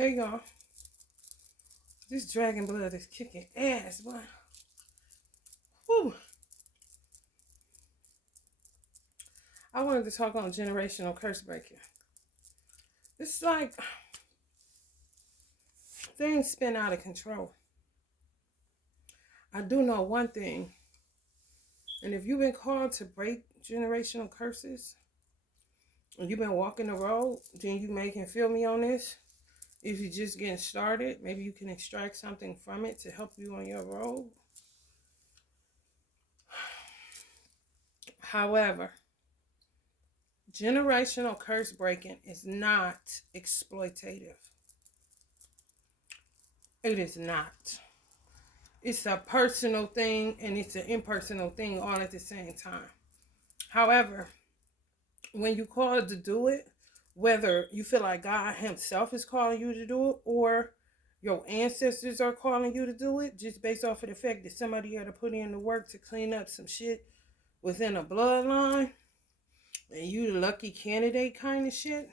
Hey y'all, this dragon blood is kicking ass, boy. Whew. I wanted to talk on generational curse breaking. It's like things spin out of control. I do know one thing, and if you've been called to break generational curses, and you've been walking the road, then you may can feel me on this. If you're just getting started, maybe you can extract something from it to help you on your road. However, generational curse breaking is not exploitative. It is not. It's a personal thing and it's an impersonal thing all at the same time. However, when you called to do it, whether you feel like God Himself is calling you to do it or your ancestors are calling you to do it, just based off of the fact that somebody had to put in the work to clean up some shit within a bloodline, and you the lucky candidate kind of shit.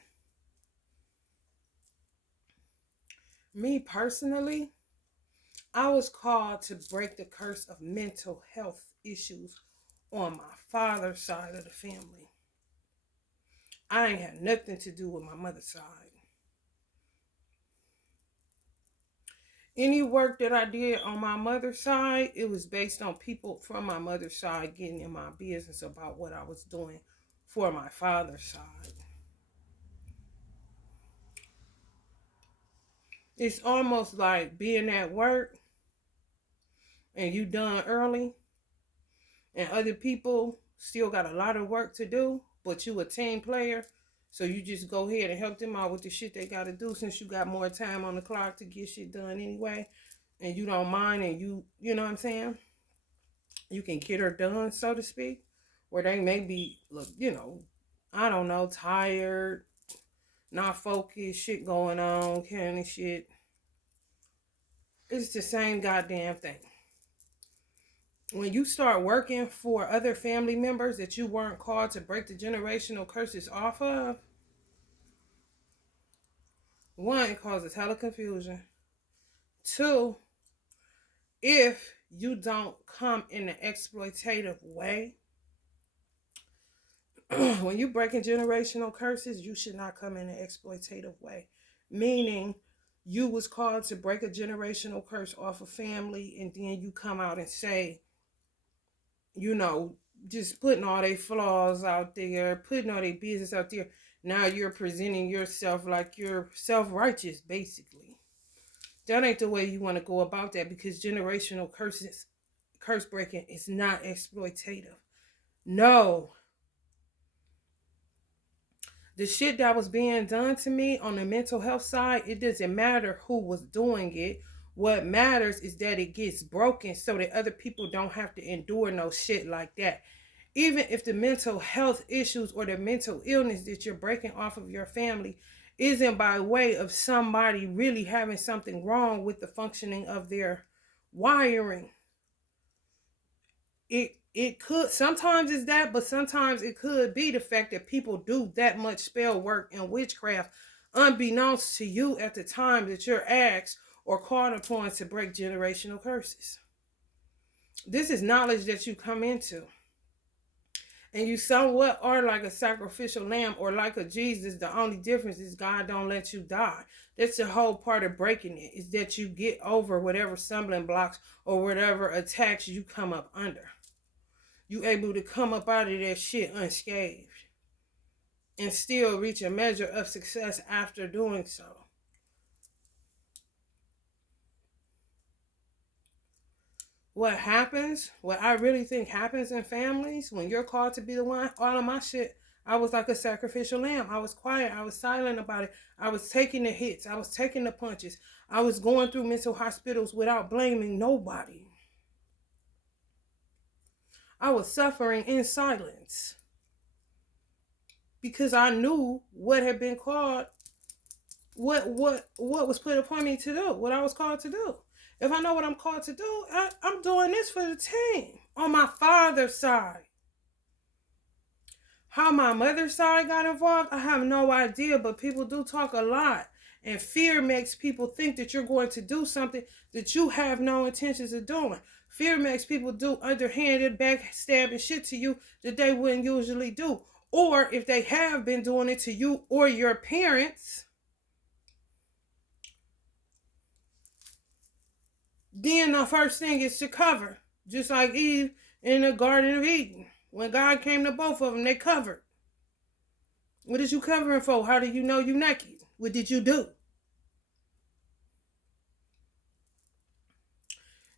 Me personally, I was called to break the curse of mental health issues on my father's side of the family. I ain't had nothing to do with my mother's side. Any work that I did on my mother's side, it was based on people from my mother's side getting in my business about what I was doing for my father's side. It's almost like being at work and you done early and other people still got a lot of work to do, but you a team player, so you just go ahead and help them out with the shit they got to do since you got more time on the clock to get shit done anyway, and you don't mind, and you know what I'm saying? You can get her done, so to speak, where they may be, look, I don't know, tired, not focused, shit going on, kind of shit. It's the same goddamn thing. When you start working for other family members that you weren't called to break the generational curses off of, one, it causes hella confusion. Two, if you don't come in an exploitative way, when you breaking generational curses, you should not come in an exploitative way. Meaning, you was called to break a generational curse off a family, and then you come out and say, just putting all their flaws out there, putting all their business out there. Now you're presenting yourself like you're self-righteous, basically. That ain't the way you want to go about that, because generational curse breaking is not exploitative. No. The shit that was being done to me on the mental health side, it doesn't matter who was doing it. What matters is that it gets broken so that other people don't have to endure no shit like that. Even if the mental health issues or the mental illness that you're breaking off of your family isn't by way of somebody really having something wrong with the functioning of their wiring. It could, sometimes it's that, but sometimes it could be the fact that people do that much spell work and witchcraft unbeknownst to you at the time that you're asked or called upon to break generational curses. This is knowledge that you come into. And you somewhat are like a sacrificial lamb or like a Jesus. The only difference is God don't let you die. That's the whole part of breaking it, is that you get over whatever stumbling blocks or whatever attacks you come up under. You able to come up out of that shit unscathed and still reach a measure of success after doing so. What I really think happens in families when you're called to be the one, all of my shit, I was like a sacrificial lamb. I was quiet. I was silent about it. I was taking the hits. I was taking the punches. I was going through mental hospitals without blaming nobody. I was suffering in silence because I knew what had been called, what was put upon me to do, what I was called to do. If I know what I'm called to do, I'm doing this for the team on my father's side. How my mother's side got involved, I have no idea, but people do talk a lot. And fear makes people think that you're going to do something that you have no intentions of doing. Fear makes people do underhanded, backstabbing shit to you that they wouldn't usually do. Or if they have been doing it to you or your parents, then the first thing is to cover. Just like Eve in the Garden of Eden. When God came to both of them, they covered. What is you covering for? How do you know you naked? What did you do?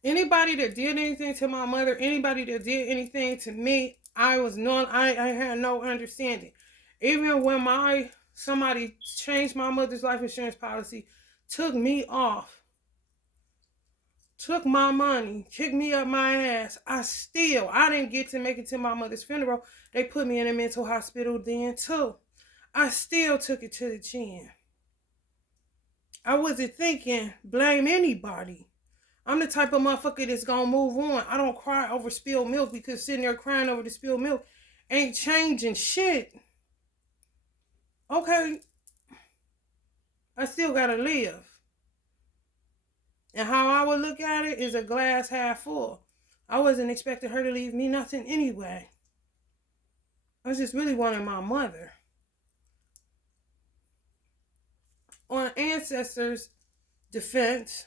Anybody that did anything to my mother, anybody that did anything to me, I had no understanding. Even when somebody changed my mother's life insurance policy, took me off, took my money, kicked me up my ass, I didn't get to make it to my mother's funeral. They put me in a mental hospital then too. I still took it to the chin. I wasn't thinking blame anybody. I'm the type of motherfucker that's gonna move on. I don't cry over spilled milk because sitting there crying over the spilled milk ain't changing shit. Okay, I still gotta live. And how I would look at it is a glass half full. I wasn't expecting her to leave me nothing anyway. I was just really wanting my mother. On ancestors' defense,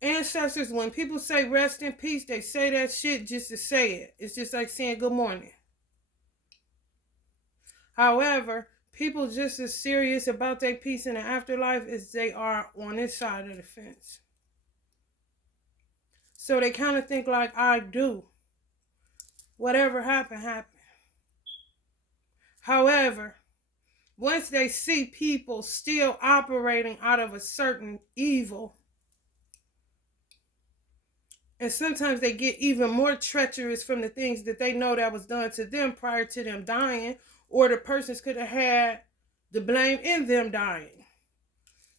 ancestors, when people say rest in peace, they say that shit just to say it. It's just like saying good morning. However, people just as serious about their peace in the afterlife as they are on this side of the fence. So they kind of think like I do. Whatever happened, happened. However, once they see people still operating out of a certain evil, and sometimes they get even more treacherous from the things that they know that was done to them prior to them dying, or the persons could have had the blame in them dying.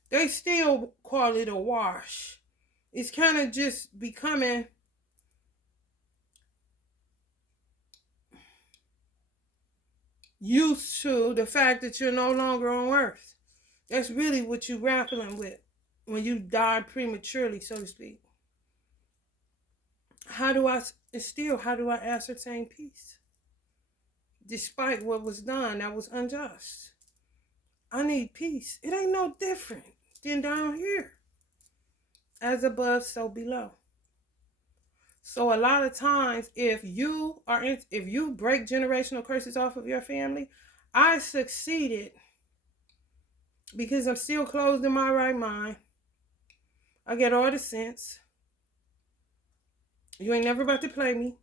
They still call it a wash. It's kind of just becoming used to the fact that you're no longer on earth. That's really what you're grappling with when you die prematurely, so to speak. How do I ascertain peace? Despite what was done that was unjust. I need peace. It ain't no different than down here. As above, so below. So a lot of times, if you break generational curses off of your family, I succeeded because I'm still closed in my right mind. I get all the sense. You ain't never about to play me.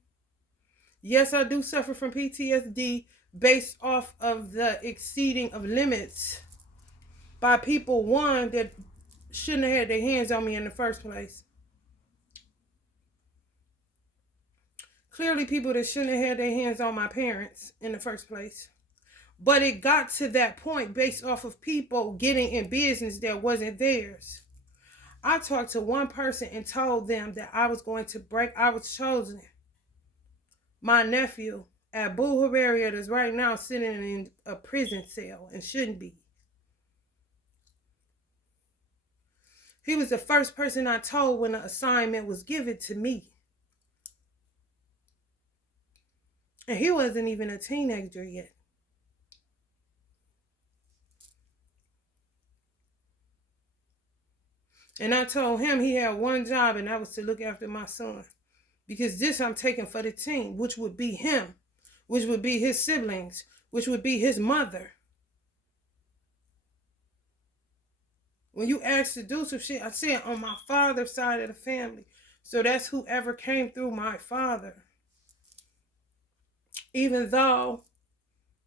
Yes, I do suffer from PTSD based off of the exceeding of limits by people, one, that shouldn't have had their hands on me in the first place. Clearly people that shouldn't have had their hands on my parents in the first place. But it got to that point based off of people getting in business that wasn't theirs. I talked to one person and told them that I was chosen. My nephew, Abu Huraira, is right now sitting in a prison cell and shouldn't be. He was the first person I told when the assignment was given to me. And he wasn't even a teenager yet. And I told him he had one job, and that was to look after my son. Because this I'm taking for the team, which would be him, which would be his siblings, which would be his mother. When you asked to do some shit, I said on my father's side of the family. So that's whoever came through my father. Even though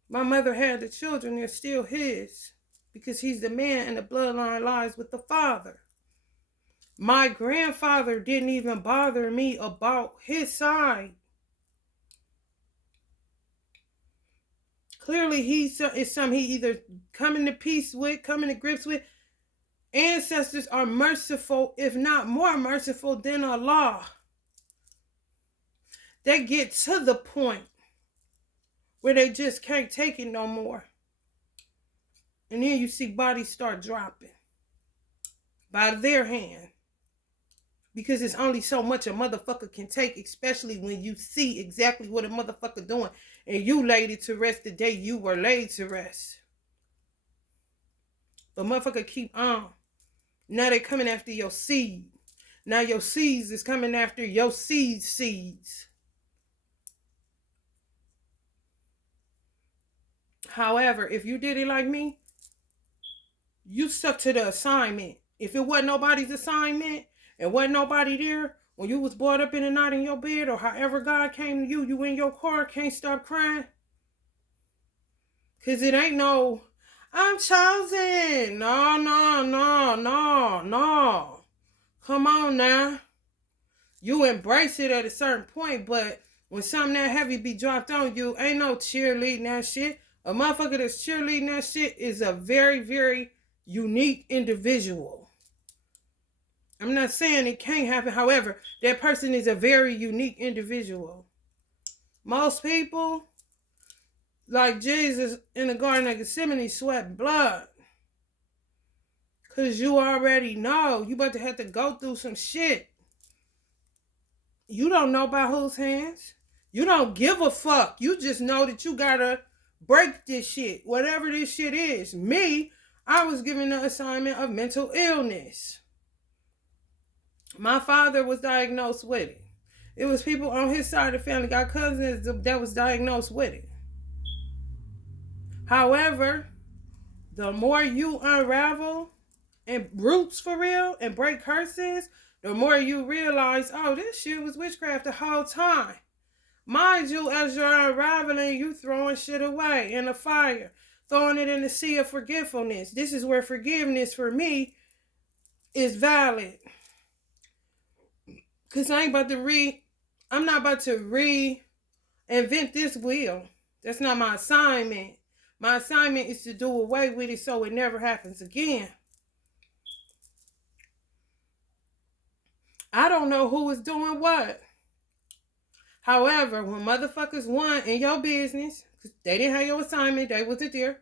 my mother had the children, they're still his. Because he's the man and the bloodline lies with the father. My grandfather didn't even bother me about his side. Clearly, it's something he either coming to grips with. Ancestors are merciful, if not more merciful than Allah. They get to the point where they just can't take it no more. And then you see bodies start dropping. by their hand. Because it's only so much a motherfucker can take, especially when you see exactly what a motherfucker doing and you laid it to rest the day you were laid to rest. But motherfucker keep on. Now they coming after your seed. Now your seeds is coming after your seeds. However, if you did it like me, you stuck to the assignment. If it wasn't nobody's assignment and wasn't nobody there when you was brought up in the night in your bed, or however God came to you, you in your car, can't stop crying. Cause it ain't no, I'm chosen. No. Come on now. You embrace it at a certain point, but when something that heavy be dropped on you, ain't no cheerleading that shit. A motherfucker that's cheerleading that shit is a very, very unique individual. I'm not saying it can't happen. However, that person is a very unique individual. Most people, like Jesus in the Garden of Gethsemane, sweat blood. Because you already know you about to have to go through some shit. You don't know by whose hands. You don't give a fuck. You just know that you gotta break this shit. Whatever this shit is. Me, I was given the assignment of mental illness. My father was diagnosed with it. It was people on his side of the family, got cousins that was diagnosed with it. However, the more you unravel and roots for real and break curses, the more you realize, oh, this shit was witchcraft the whole time. Mind you, as you're unraveling, you throwing shit away in the fire, throwing it in the sea of forgetfulness. This is where forgiveness for me is valid. Because I'm not about to reinvent this wheel. That's not my assignment. My assignment is to do away with it so it never happens again. I don't know who is doing what. However, when motherfuckers won in your business, because they didn't have your assignment, they wasn't there.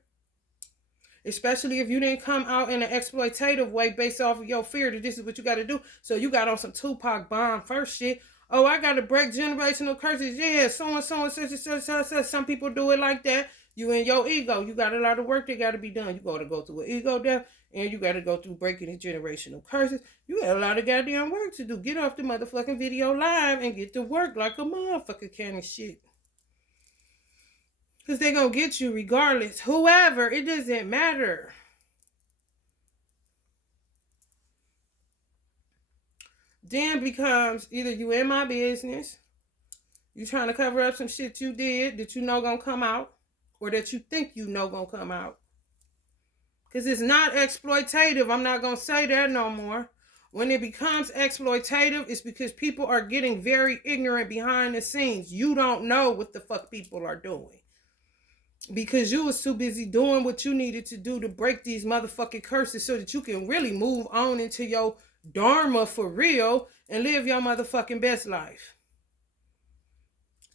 Especially if you didn't come out in an exploitative way based off of your fear that this is what you got to do. So you got on some Tupac bomb first shit. Oh, I got to break generational curses. Yeah, so and such. Some people do it like that. You and your ego. You got a lot of work that got to be done. You got to go through an ego death, and you got to go through breaking the generational curses. You got a lot of goddamn work to do. Get off the motherfucking video live and get to work like a motherfucker kind of shit. Because they're going to get you regardless. Whoever, it doesn't matter. Then becomes either you in my business, you trying to cover up some shit you did that you know going to come out, or that you think you know going to come out. Because it's not exploitative. I'm not going to say that no more. When it becomes exploitative, it's because people are getting very ignorant behind the scenes. You don't know what the fuck people are doing. Because you was too busy doing what you needed to do to break these motherfucking curses so that you can really move on into your dharma for real and live your motherfucking best life.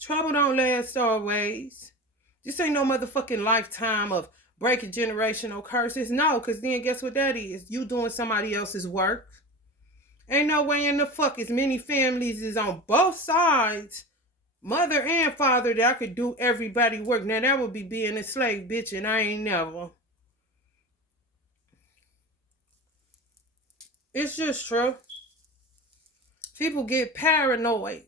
Trouble don't last always. This ain't no motherfucking lifetime of breaking generational curses. No, because then guess what that is? You doing somebody else's work. Ain't no way in the fuck as many families is on both sides, mother and father, that I could do everybody work. Now that would be being a slave, bitch, and I ain't never. It's just true. People get paranoid.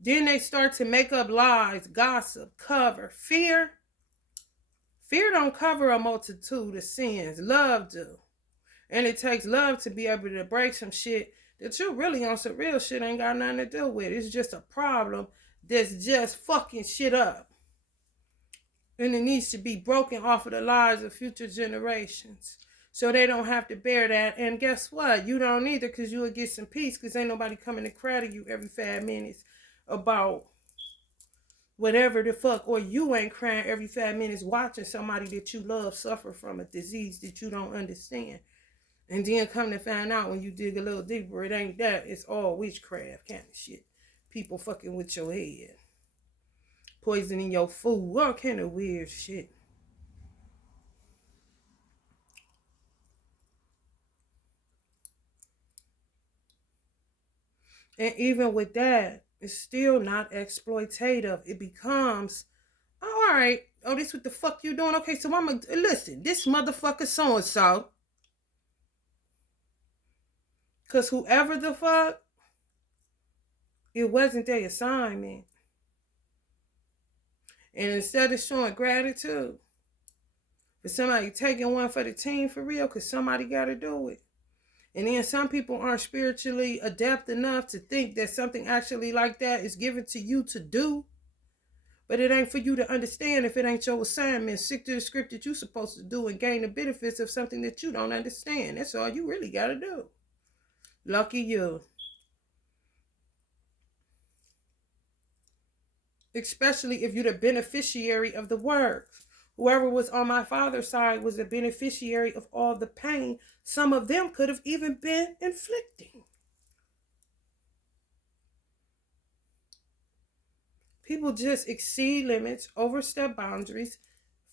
Then they start to make up lies, gossip, cover. Fear don't cover a multitude of sins. Love do. And it takes love to be able to break some shit that you really on some real shit ain't got nothing to do with. It's just a problem that's just fucking shit up. And it needs to be broken off of the lives of future generations, so they don't have to bear that. And guess what? You don't either, because you will get some peace, because ain't nobody coming to cry to you every 5 minutes about whatever the fuck. Or you ain't crying every 5 minutes watching somebody that you love suffer from a disease that you don't understand. And then come to find out when you dig a little deeper, it ain't that. It's all witchcraft kind of shit. People fucking with your head. Poisoning your food. All kind of weird shit. And even with that, it's still not exploitative. It becomes, oh, all right, oh, this what the fuck you doing? Okay, so I'm gonna listen, this motherfucker so and so. Cause whoever the fuck, it wasn't their assignment. And instead of showing gratitude for somebody taking one for the team for real, cause somebody gotta do it. And then some people aren't spiritually adept enough to think that something actually like that is given to you to do. But it ain't for you to understand if it ain't your assignment. Stick to the script that you're supposed to do and gain the benefits of something that you don't understand. That's all you really gotta do. Lucky you. Especially if you're the beneficiary of the work. Whoever was on my father's side was the beneficiary of all the pain some of them could have even been inflicting. People just exceed limits, overstep boundaries,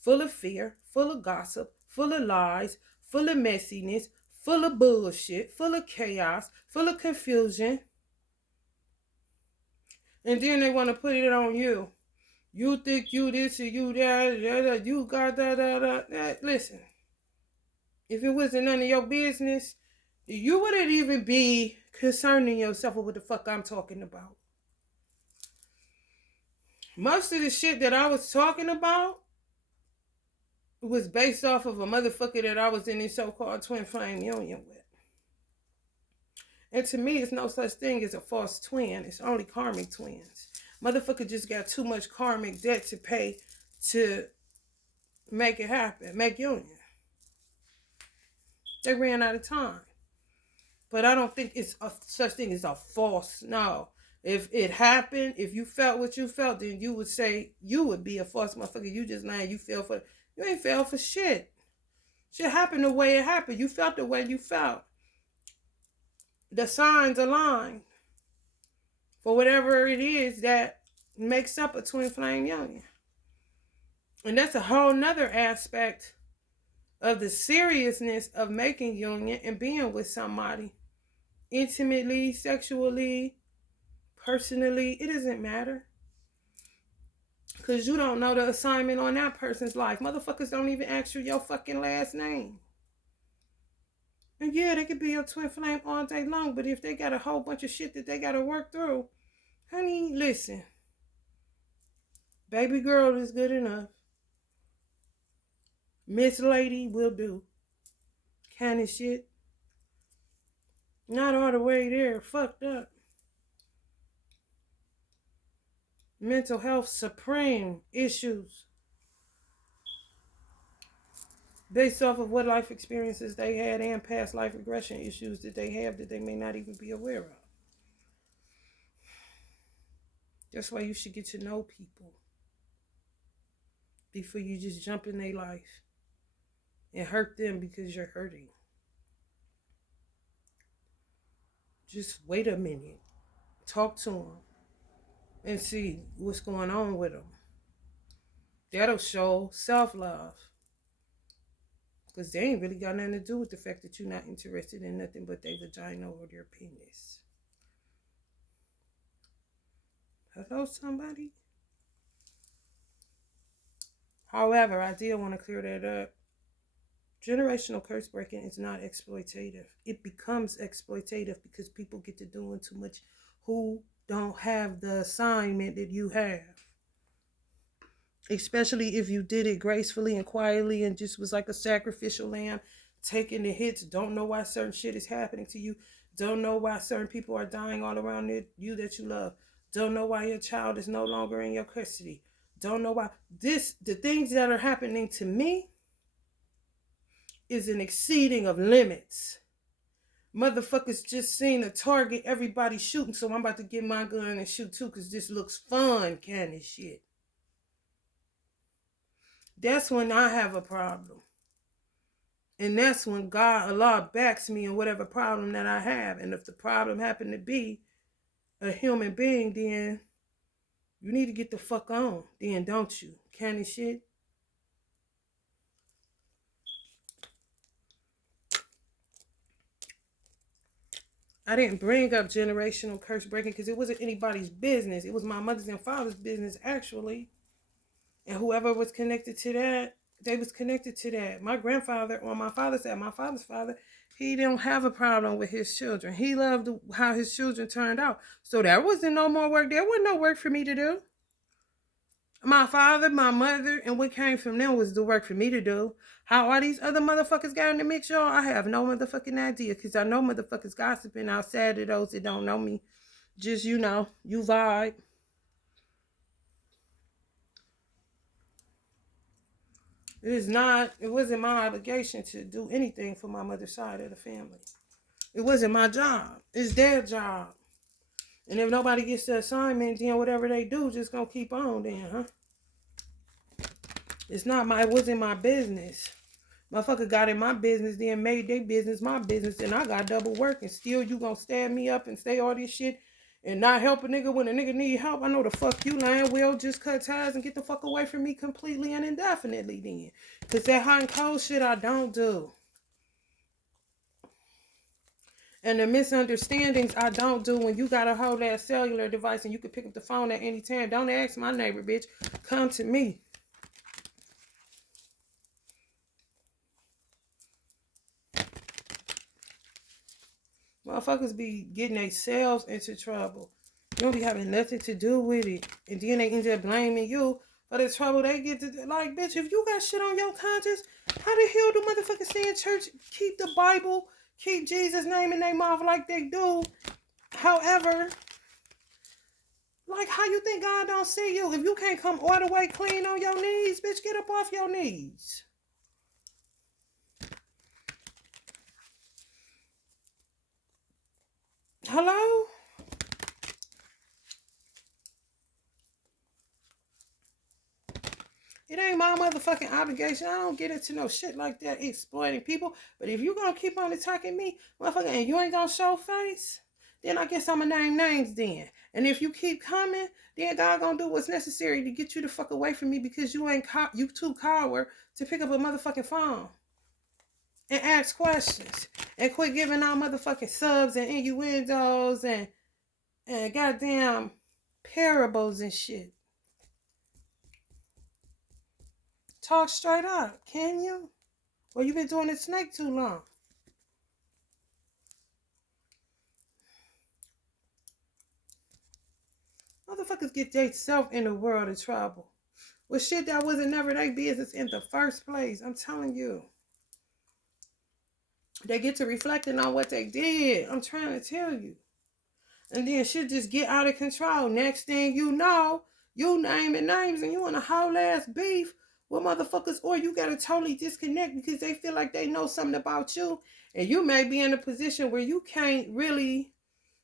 full of fear, full of gossip, full of lies, full of messiness, full of bullshit, full of chaos, full of confusion. And then they want to put it on you. You think you this and you that, you got that. Listen, if it wasn't none of your business, you wouldn't even be concerning yourself with what the fuck I'm talking about. Most of the shit that I was talking about was based off of a motherfucker that I was in this so-called twin flame union with. And to me, it's no such thing as a false twin. It's only karmic twins. Motherfucker just got too much karmic debt to pay to make it happen, make union. They ran out of time. But I don't think it's a such thing as a false. No. If it happened, if you felt what you felt, then you would say you would be a false motherfucker. You just lying. You fell for. You ain't fell for shit. Shit happened the way it happened. You felt the way you felt. The signs align for whatever it is that makes up a twin flame union. And that's a whole nother aspect of the seriousness of making union and being with somebody. Intimately, sexually, personally, it doesn't matter. Because you don't know the assignment on that person's life. Motherfuckers don't even ask you your fucking last name. And yeah, they could be your twin flame all day long, but if they got a whole bunch of shit that they got to work through, honey, listen. Baby girl is good enough. Miss Lady will do. Kind of shit. Not all the way there. Fucked up. Mental health supreme issues. Based off of what life experiences they had and past life regression issues that they have that they may not even be aware of. That's why you should get to know people before you just jump in their life and hurt them because you're hurting. Just wait a minute. Talk to them and see what's going on with them. That'll show self-love. Because they ain't really got nothing to do with the fact that you're not interested in nothing but their vagina or their penis. Hello, somebody? However, I did want to clear that up. Generational curse breaking is not exploitative. It becomes exploitative because people get to doing too much who don't have the assignment that you have. Especially if you did it gracefully and quietly and just was like a sacrificial lamb, taking the hits, don't know why certain shit is happening to you, don't know why certain people are dying all around you that you love, don't know why your child is no longer in your custody, don't know why. The things that are happening to me is an exceeding of limits. Motherfuckers just seen a target, everybody shooting, so I'm about to get my gun and shoot too because this looks fun kind of shit. That's when I have a problem. And that's when God, Allah backs me in whatever problem that I have. And if the problem happened to be a human being, then you need to get the fuck on. Then don't you? Kind of shit. I didn't bring up generational curse breaking because it wasn't anybody's business. It was my mother's and father's business, actually. And whoever was connected to that, they was connected to that. My grandfather, on my father's side, my father's father, he didn't have a problem with his children. He loved how his children turned out. So there wasn't no more work. There wasn't no work for me to do. My father, my mother, and what came from them was the work for me to do. How all these other motherfuckers got in the mix, y'all, I have no motherfucking idea. Because I know motherfuckers gossiping outside of those that don't know me. Just, you vibe. It wasn't my obligation to do anything for my mother's side of the family. It wasn't my job. It's their job. And if nobody gets the assignment, then whatever they do, just gonna keep on then, huh? It wasn't my business. Motherfucker got in my business, then made their business my business, and I got double work, and still you gonna stab me up and say all this shit and not help a nigga when a nigga need help? I know the fuck you lying. Well, just cut ties and get the fuck away from me completely and indefinitely then. Cause that hot and cold shit I don't do. And the misunderstandings I don't do when you got a whole ass cellular device and you can pick up the phone at any time. Don't ask my neighbor, bitch. Come to me. Motherfuckers be getting themselves into trouble. You don't be having nothing to do with it. And then they end up blaming you for the trouble they get to. Like, bitch, if you got shit on your conscience, how the hell do motherfuckers stay in church, keep the Bible, keep Jesus' name in their mouth like they do? However, like, how you think God don't see you? If you can't come all the way clean on your knees, bitch, get up off your knees. Hello? It ain't my motherfucking obligation. I don't get into no shit like that, exploiting people. But if you gonna keep on attacking me, motherfucker, and you ain't gonna show face, then I guess I'ma name names then. And if you keep coming, then God gonna do what's necessary to get you the fuck away from me because you too coward to pick up a motherfucking phone and ask questions and quit giving out motherfucking subs and innuendos and goddamn parables and shit. Talk straight up, can you? Or you been doing the snake too long? Motherfuckers get themselves in the world of trouble with shit that wasn't never their business in the first place. I'm telling you. They get to reflecting on what they did. I'm trying to tell you. And then shit just get out of control. Next thing you know, you naming names and you in a whole ass beef with motherfuckers, or you gotta totally disconnect because they feel like they know something about you. And you may be in a position where you can't really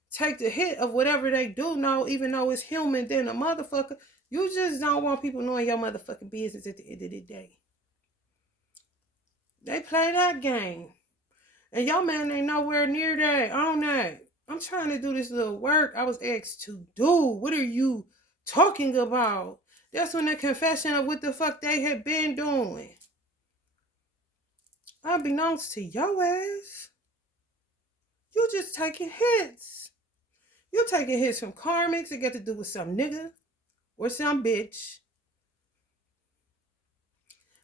take the hit of whatever they do know, even though it's human than a motherfucker. You just don't want people knowing your motherfucking business at the end of the day. They play that game. And your man ain't nowhere near that, on that. I'm trying to do this little work I was asked to do. What are you talking about? That's when the confession of what the fuck they had been doing. Unbeknownst to your ass, you just taking hits. You taking hits from karmics that got to do with some nigga or some bitch.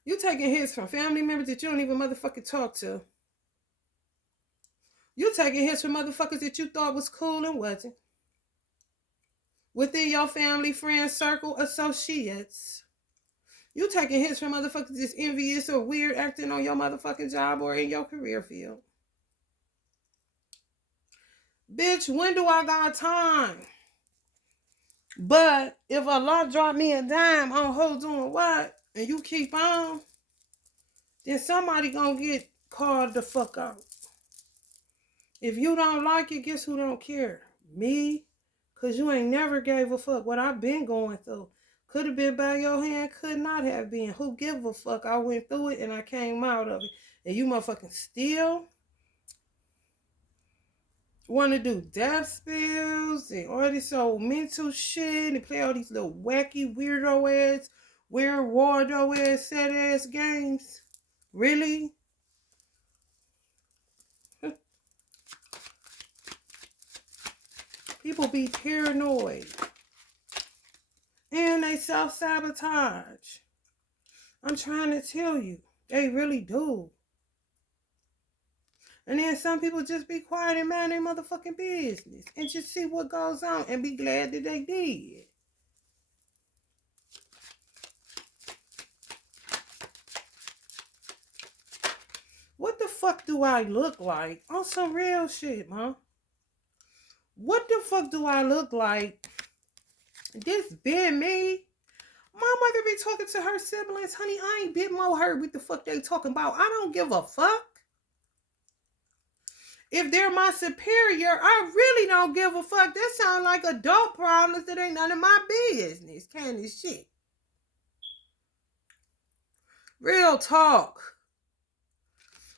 You taking hits from family members that you don't even motherfucking talk to. You taking hits from motherfuckers that you thought was cool and wasn't. Within your family, friend circle, associates. You taking hits from motherfuckers that's envious or weird acting on your motherfucking job or in your career field. Bitch, when do I got time? But if Allah drop me a dime on who doing what, and you keep on, then somebody gonna get called the fuck out. If you don't like it, guess who don't care? Me. Cause you ain't never gave a fuck what I've been going through. Could have been by your hand, could not have been. Who give a fuck? I went through it and I came out of it. And you motherfucking still want to do death spells and all this old mental shit and play all these little wacky, weirdo ass, weird wardo ass, sad ass games. Really? People be paranoid. And they self-sabotage. I'm trying to tell you. They really do. And then some people just be quiet and mind their motherfucking business. And just see what goes on and be glad that they did. What the fuck do I look like? On some real shit, man. What the fuck do I look like? This been me? My mother be talking to her siblings. Honey, I ain't bit more heard what the fuck they talking about. I don't give a fuck. If they're my superior, I really don't give a fuck. That sound like adult problems that ain't none of my business. Kind of shit. Real talk.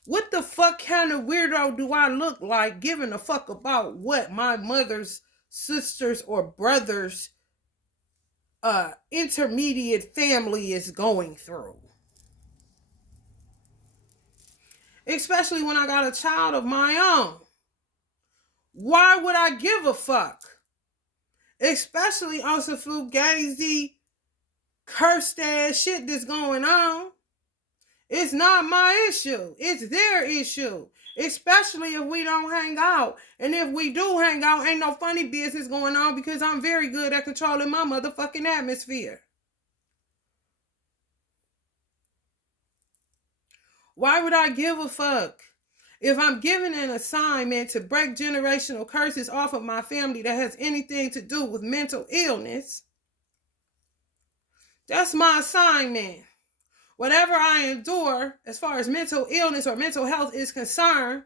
What the fuck kind of weirdo do I look like giving a fuck about what my mother's sisters or brothers intermediate family is going through? Especially when I got a child of my own. Why would I give a fuck? Especially on some fugazi, cursed ass shit that's going on. It's not my issue. It's their issue. Especially if we don't hang out. And if we do hang out, ain't no funny business going on because I'm very good at controlling my motherfucking atmosphere. Why would I give a fuck? If I'm given an assignment to break generational curses off of my family that has anything to do with mental illness, that's my assignment. Whatever I endure as far as mental illness or mental health is concerned,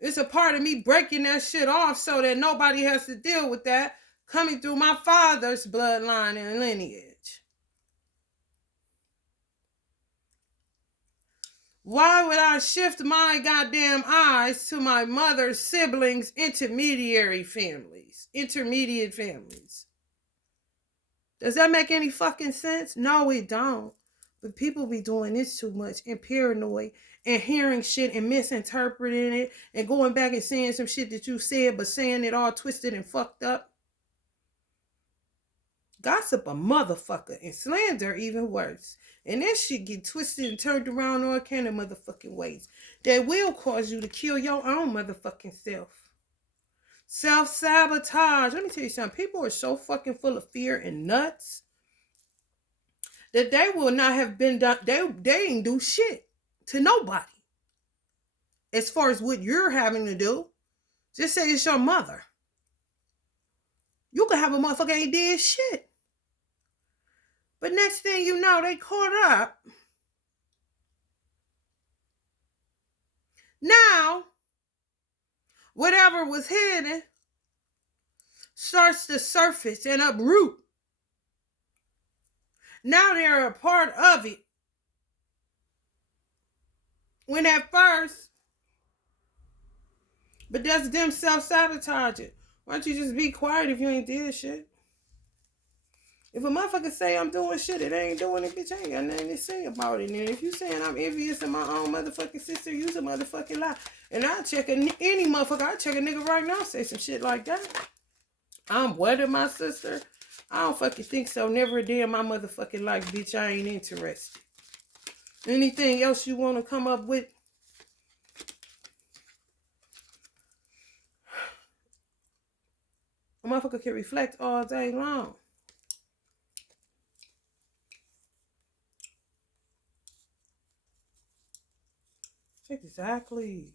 it's a part of me breaking that shit off so that nobody has to deal with that coming through my father's bloodline and lineage. Why would I shift my goddamn eyes to my mother's siblings' intermediate families? Does that make any fucking sense? No, it don't. But people be doing this too much and paranoid and hearing shit and misinterpreting it and going back and saying some shit that you said but saying it all twisted and fucked up. Gossip a motherfucker and slander even worse. And that shit get twisted and turned around all kind of motherfucking ways that will cause you to kill your own motherfucking self. Self-sabotage. Let me tell you something. People are so fucking full of fear and nuts that they will not have been done. They ain't do shit to nobody. As far as what you're having to do, just say it's your mother. You could have a motherfucker ain't did shit. But next thing you know, they caught up. Now, whatever was hidden starts to surface and uproot. Now they're a part of it. When at first, but that's them self-sabotaging. Why don't you just be quiet if you ain't did shit? If a motherfucker say I'm doing shit, it ain't doing it, bitch, I ain't got nothing to say about it. And if you saying I'm envious of my own motherfucking sister, use a motherfucking lie. And I'll check any motherfucker, I'll check a nigga right now say some shit like that. I'm wedding my sister. I don't fucking think so. Never a day in my motherfucking life, bitch, I ain't interested. Anything else you want to come up with? A motherfucker can reflect all day long. Exactly.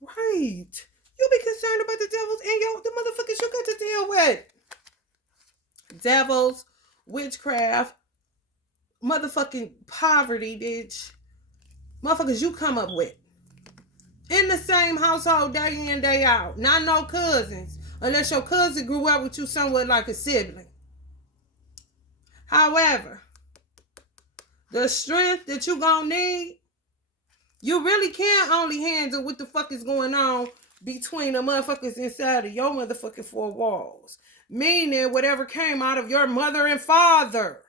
Right. You be concerned about the devils and the motherfuckers you got to deal with. Devils, witchcraft, motherfucking poverty, bitch. Motherfuckers you come up with. In the same household day in, day out. Not no cousins. Unless your cousin grew up with you somewhat like a sibling. However, the strength that you gonna need, you really can't only handle what the fuck is going on between the motherfuckers inside of your motherfucking four walls. Meaning whatever came out of your mother and father.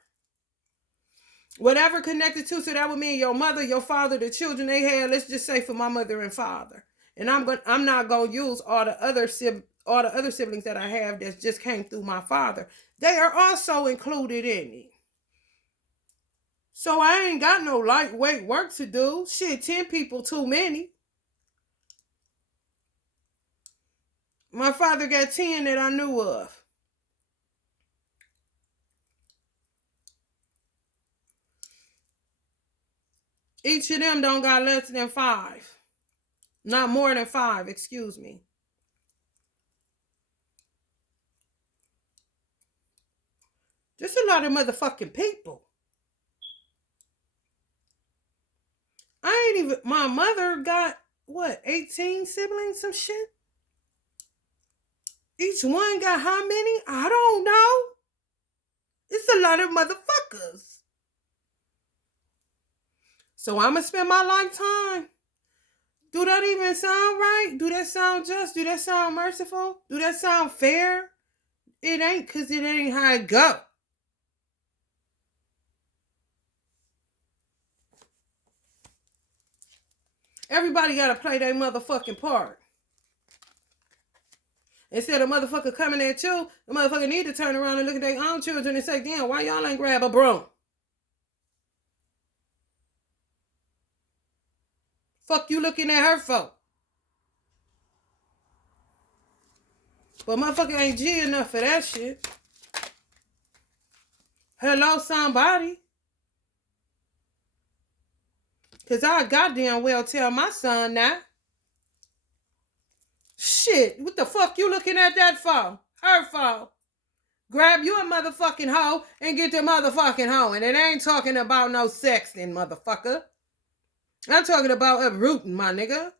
Whatever connected to, so that would mean your mother, your father, the children they had, let's just say for my mother and father. And I'm not gonna use all the other all the other siblings that I have that just came through my father, they are also included in it. So I ain't got no lightweight work to do. Shit, 10 people too many. My father got 10 that I knew of. Each of them don't got less than 5. Not more than 5, excuse me. Just a lot of motherfucking people. I ain't even, my mother got, what, 18 siblings, some shit? Each one got how many? I don't know. It's a lot of motherfuckers. So I'm going to spend my lifetime. Do that even sound right? Do that sound just? Do that sound merciful? Do that sound fair? It ain't, because it ain't how it go. Everybody got to play their motherfucking part. Instead of motherfucker coming at you, the motherfucker need to turn around and look at their own children and say, damn, why y'all ain't grab a broom? Fuck you looking at her for? But motherfucker ain't G enough for that shit. Hello, somebody. Because I goddamn well tell my son that. Shit, what the fuck you looking at that for? Her for. Grab you a motherfucking hoe and get the motherfucking hoe. And it ain't talking about no sexting, motherfucker. I'm talking about uprooting, my nigga.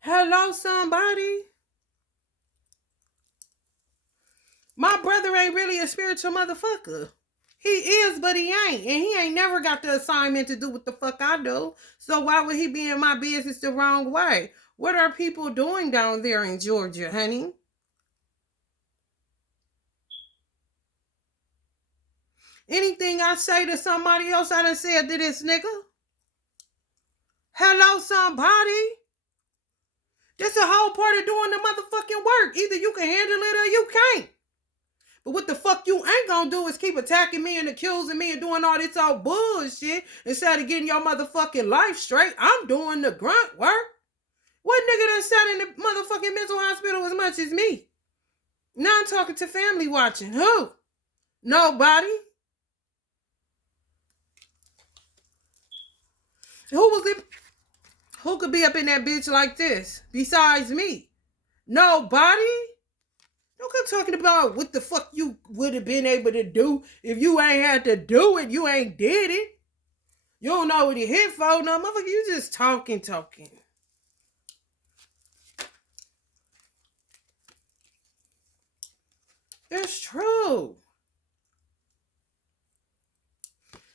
Hello, somebody. My brother ain't really a spiritual motherfucker. He is, but he ain't. And he ain't never got the assignment to do what the fuck I do. So why would he be in my business the wrong way? What are people doing down there in Georgia, honey? Anything I say to somebody else, I done said to this nigga. Hello, somebody. That's a whole part of doing the motherfucking work. Either you can handle it or you can't. But what the fuck you ain't gonna do is keep attacking me and accusing me and doing all this old bullshit instead of getting your motherfucking life straight. I'm doing the grunt work. What nigga done sat in the motherfucking mental hospital as much as me? Now I'm talking to family watching. Who? Nobody. Who was it? Who could be up in that bitch like this besides me? Nobody. Don't come talking about what the fuck you would have been able to do if you ain't had to do it. You ain't did it. You don't know what you hit for. No, motherfucker, you just talking. It's true.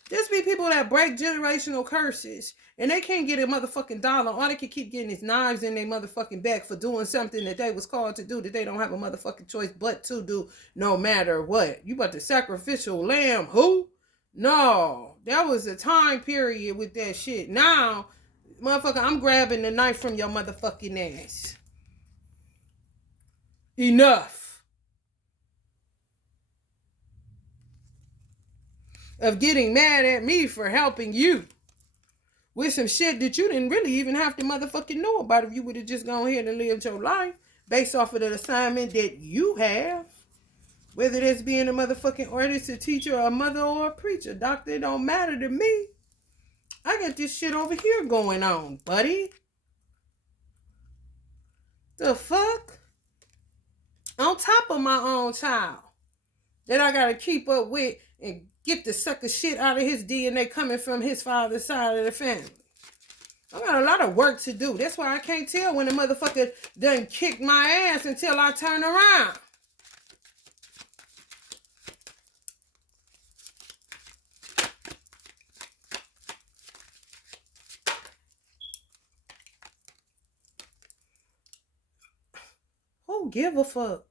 There's be people that break generational curses and they can't get a motherfucking dollar. All they can keep getting is knives in their motherfucking back for doing something that they was called to do that they don't have a motherfucking choice but to do no matter what. You about the sacrificial lamb? Who? No. That was a time period with that shit. Now, motherfucker, I'm grabbing the knife from your motherfucking ass. Enough of getting mad at me for helping you with some shit that you didn't really even have to motherfucking know about if you would have just gone ahead and lived your life based off of the assignment that you have. Whether that's being a motherfucking artist, a teacher, a mother, or a preacher. Doctor, it don't matter to me. I got this shit over here going on, buddy. The fuck? On top of my own child that I gotta keep up with and get the sucker shit out of his DNA coming from his father's side of the family. I got a lot of work to do. That's why I can't tell when the motherfucker done kicked my ass until I turn around. Who give a fuck?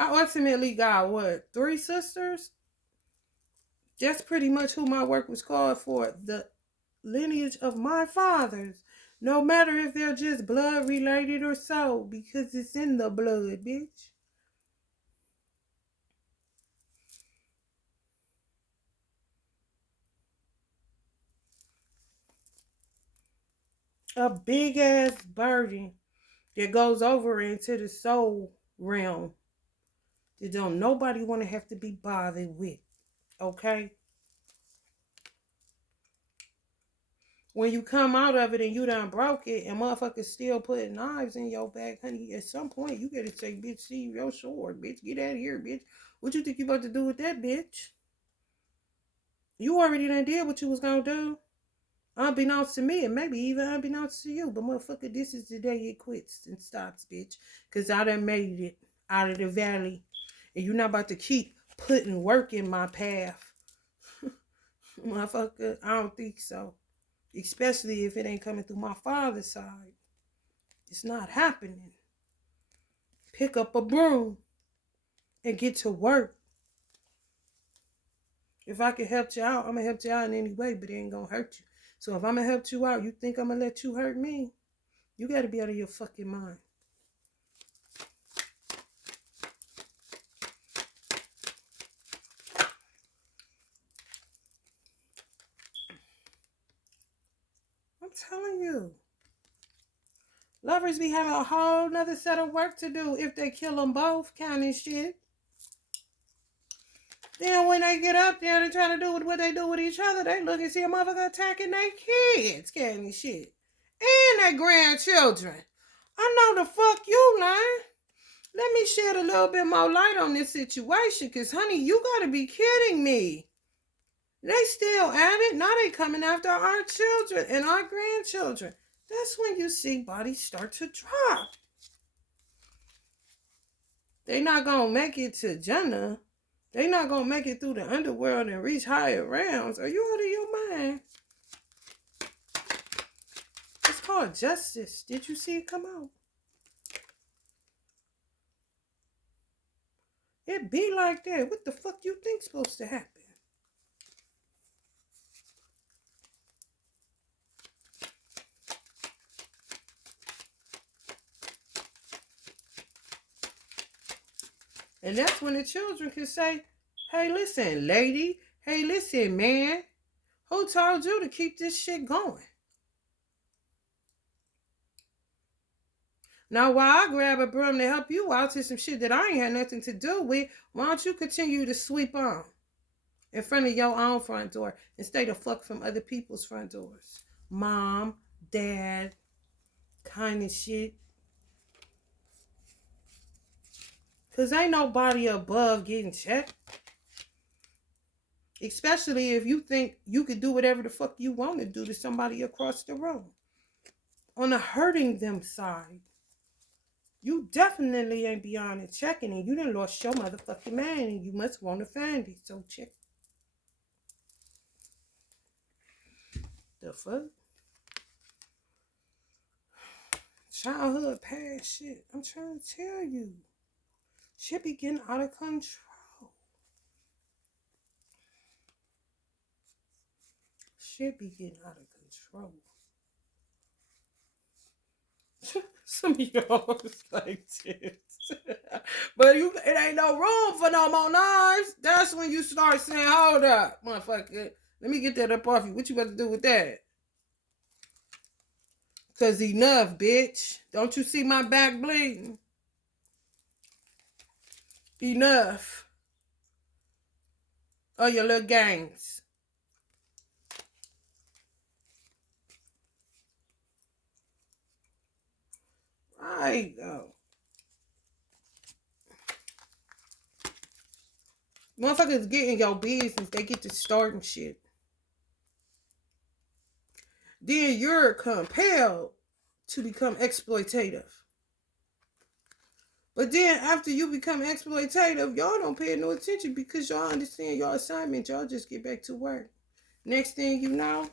I ultimately got what? 3 sisters? That's pretty much who my work was called for. The lineage of my fathers. No matter if they're just blood related or so, because it's in the blood, bitch. A big ass burden that goes over into the soul realm that don't nobody want to have to be bothered with. Okay? When you come out of it and you done broke it and motherfuckers still putting knives in your back, honey, at some point you gotta say, bitch, see your sword, bitch. Get out of here, bitch. What you think you about to do with that, bitch? You already done did what you was gonna do. Unbeknownst to me, and maybe even unbeknownst to you. But motherfucker, this is the day it quits and stops, bitch. Cause I done made it out of the valley. And you're not about to keep putting work in my path. Motherfucker, I don't think so. Especially if it ain't coming through my father's side. It's not happening. Pick up a broom and get to work. If I can help you out, I'm going to help you out in any way, but it ain't going to hurt you. So if I'm going to help you out, you think I'm going to let you hurt me? You got to be out of your fucking mind. I'm telling you. Lovers be having a whole nother set of work to do if they kill them both kind of shit. Then when they get up there and try to do what they do with each other, they look and see a motherfucker attacking their kids, kind of shit. And their grandchildren. I know the fuck you lying. Let me shed a little bit more light on this situation, because, honey, you gotta be kidding me. They still at it. Now they coming after our children and our grandchildren. That's when you see bodies start to drop. They not gonna make it to Jannah. They not gonna make it through the underworld and reach higher realms. Are you out of your mind? It's called justice. Did you see it come out? It be like that. What the fuck you think supposed to happen? And that's when the children can say, hey, listen, lady. Hey, listen, man. Who told you to keep this shit going? Now, while I grab a broom to help you out to some shit that I ain't had nothing to do with, why don't you continue to sweep on in front of your own front door and stay the fuck from other people's front doors? Mom, dad, kind of shit. Because ain't nobody above getting checked. Especially if you think you could do whatever the fuck you want to do to somebody across the room. On the hurting them side. You definitely ain't beyond it checking, and you done lost your motherfucking man, and you must want to find it. So check. The fuck? Childhood past shit. I'm trying to tell you. Shit be getting out of control. Shit be getting out of control. Some of y'all is like this. But it ain't no room for no more knives. That's when you start saying, hold up, motherfucker. Let me get that up off you. What you about to do with that? Because enough, bitch. Don't you see my back bleeding? Enough of your little games. Right, though. Motherfuckers get in your business. They get to starting shit. Then you're compelled to become exploitative. But then after you become exploitative, y'all don't pay no attention because y'all understand your assignment. Y'all just get back to work. Next thing you know,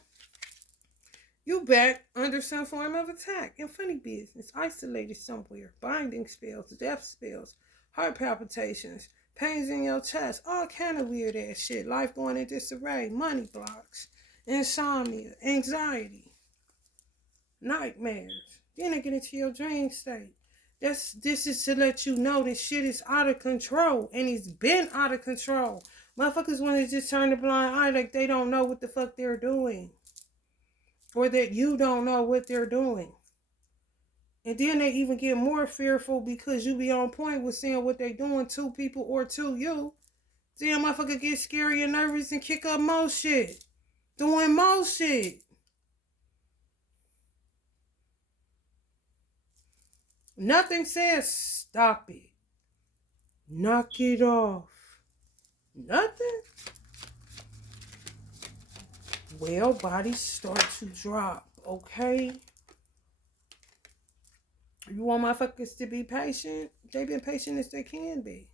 you back under some form of attack in funny business, isolated somewhere, binding spells, death spells, heart palpitations, pains in your chest, all kind of weird ass shit. Life going in disarray, money blocks, insomnia, anxiety, nightmares. Then they get into your dream state. This is to let you know this shit is out of control, and it's been out of control. Motherfuckers want to just turn a blind eye like they don't know what the fuck they're doing, or that you don't know what they're doing. And then they even get more fearful because you be on point with saying what they doing to people or to you. Then motherfucker get scary and nervous and kick up more shit. Doing more shit. Nothing says stop it. Knock it off. Nothing. Well, bodies start to drop, okay? You want motherfuckers to be patient? They been patient as they can be.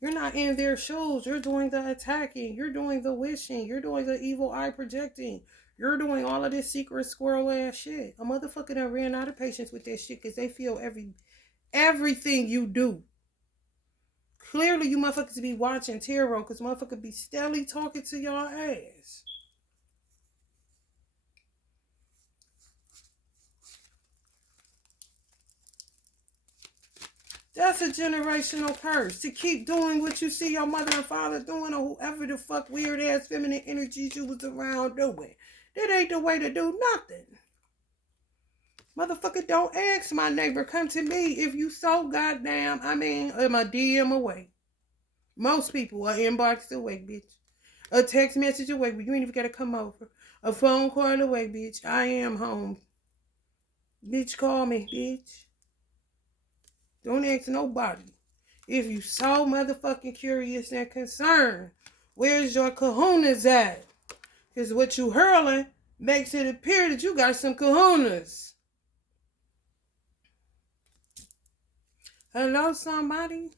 You're not in their shoes. You're doing the attacking. You're doing the wishing. You're doing the evil eye projecting. You're doing all of this secret squirrel ass shit. A motherfucker done ran out of patience with that shit because they feel everything you do. Clearly, you motherfuckers be watching tarot because motherfuckers be steadily talking to y'all ass. That's a generational curse. To keep doing what you see your mother and father doing, or whoever the fuck weird ass feminine energies you was around doing. That ain't the way to do nothing. Motherfucker, don't ask my neighbor. Come to me if you so goddamn, I'm a DM away. Most people are inbox away, bitch. A text message away, but you ain't even gotta come over. A phone call away, bitch. I am home. Bitch, call me, bitch. Don't ask nobody. If you so motherfucking curious and concerned, where's your kahunas at? Because what you hurling makes it appear that you got some kahunas. Hello, somebody?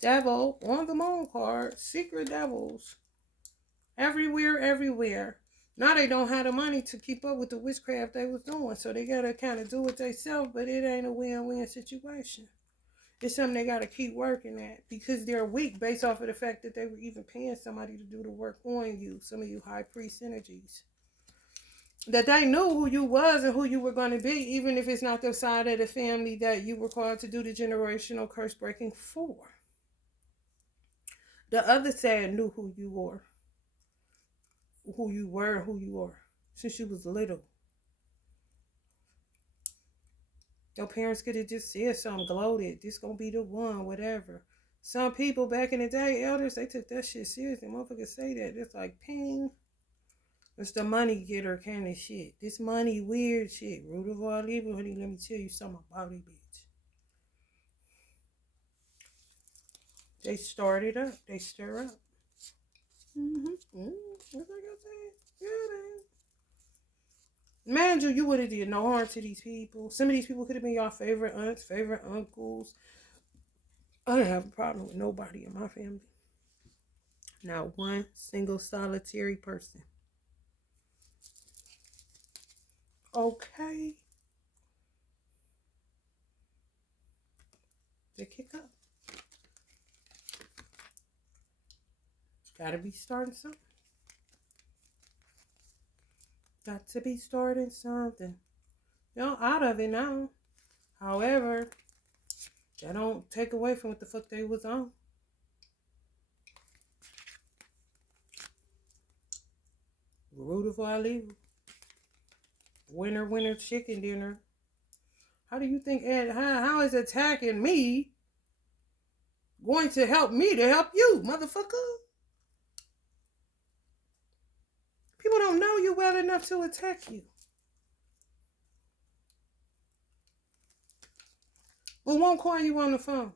Devil on the moon card. Secret devils. Everywhere. Now they don't have the money to keep up with the witchcraft they was doing. So they got to kind of do it themselves, but it ain't a win-win situation. It's something they got to keep working at because they're weak based off of the fact that they were even paying somebody to do the work on you. Some of you high priest energies. That they knew who you was and who you were going to be, even if it's not the side of the family that you were called to do the generational curse breaking for. The other side knew who you were and who you are since you was little. Your parents could have just said something, gloated, this gonna be the one, whatever. Some people back in the day, elders, they took that shit seriously. Motherfuckers say that. It's like, ping. It's the money getter kind of shit. This money weird shit. Root of all evil, honey, let me tell you something about it, bitch. They start it up. They stir up. What's like I said? Yeah, man. Imagine you would have did no harm to these people. Some of these people could have been your favorite aunts, favorite uncles. I didn't have a problem with nobody in my family. Not one single solitary person. Okay. They kick up. Gotta be starting something. Got to be starting something. Y'all out of it now. However, that don't take away from what the fuck they was on. Root of all evil. Winner chicken dinner. How do you think how is attacking me going to help me to help you, motherfucker? People don't know you well enough to attack you. Well, won't call you on the phone.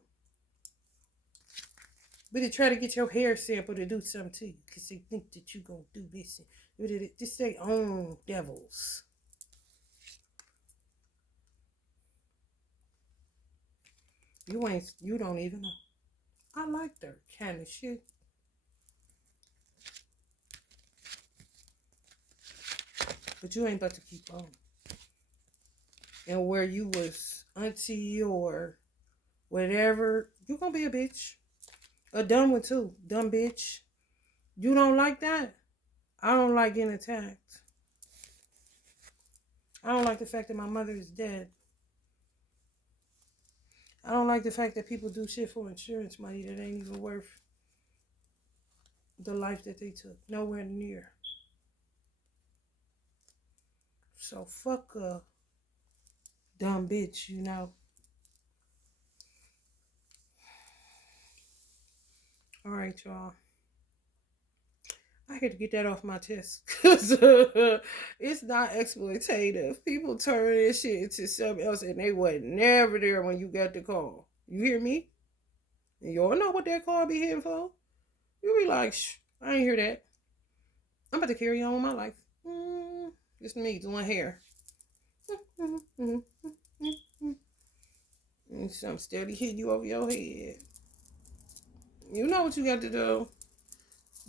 But they try to get your hair sample to do something to you because they think that you gonna do this. Just say own devils. You don't even know. I like that kind of shit. But you ain't about to keep on. And where you was auntie or whatever, you gonna be a bitch. A dumb one too. Dumb bitch. You don't like that? I don't like getting attacked. I don't like the fact that my mother is dead. I don't like the fact that people do shit for insurance money that ain't even worth the life that they took. Nowhere near. So fuck a dumb bitch, you know. All right, y'all. I had to get that off my chest because it's not exploitative. People turn this shit into something else and they were never there when you got the call. You hear me? And y'all know what that call be hitting for. You be like, shh, I ain't hear that. I'm about to carry on with my life. Just me doing hair. And some steady hitting you over your head. You know what you got to do.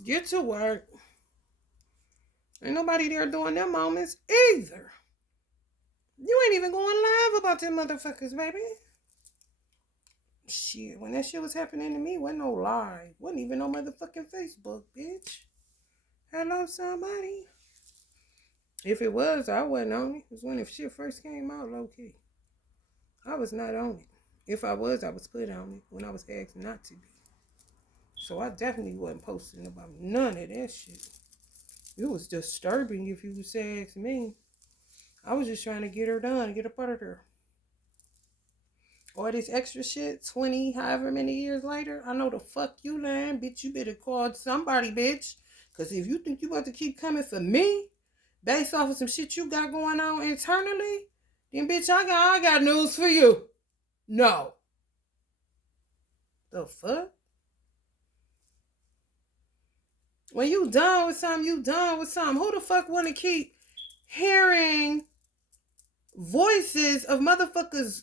Get to work. Ain't nobody there doing them moments either. You ain't even going live about them motherfuckers, baby. Shit, when that shit was happening to me, wasn't no live. Wasn't even no motherfucking Facebook, bitch. Hello, somebody. If it was, I wasn't on it. It was when the shit first came out, low key. I was not on it. If I was put on it when I was asked not to be. So I definitely wasn't posting about none of that shit. It was disturbing if you was to ask me. I was just trying to get her done, get up out of there. All this extra shit, 20, however many years later, I know the fuck you lying, bitch. You better call somebody, bitch. Because if you think you about to keep coming for me, based off of some shit you got going on internally, then bitch, I got news for you. No. The fuck? When you done with something, you done with something. Who the fuck want to keep hearing voices of motherfuckers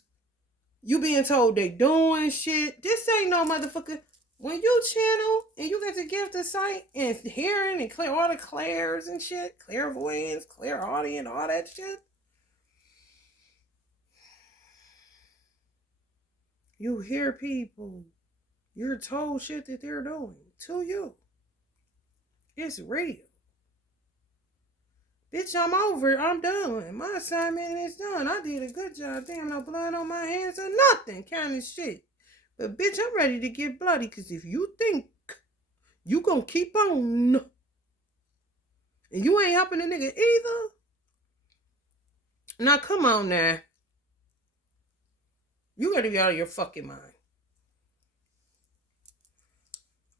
you being told they doing shit? This ain't no motherfucker. When you channel and you get to give the sight and hearing and clear all the clairs and shit, clairvoyance, clairaudient, all that shit, you hear people, you're told shit that they're doing to you. It's real. Bitch, I'm over it. I'm done. My assignment is done. I did a good job. Damn, no blood on my hands or nothing. Kind of shit. But bitch, I'm ready to get bloody. Because if you think you gonna keep on and you ain't helping a nigga either. Now, come on now. You gotta be out of your fucking mind.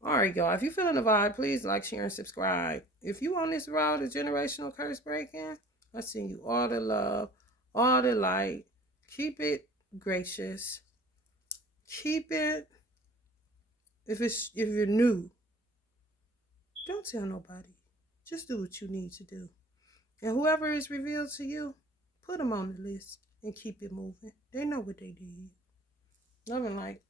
Alright, y'all. If you feeling the vibe, please like, share, and subscribe. If you on this road to generational curse breaking, I send you all the love, all the light. Keep it gracious. Keep it. If you're new, don't tell nobody. Just do what you need to do. And whoever is revealed to you, put them on the list and keep it moving. They know what they did. Love and light.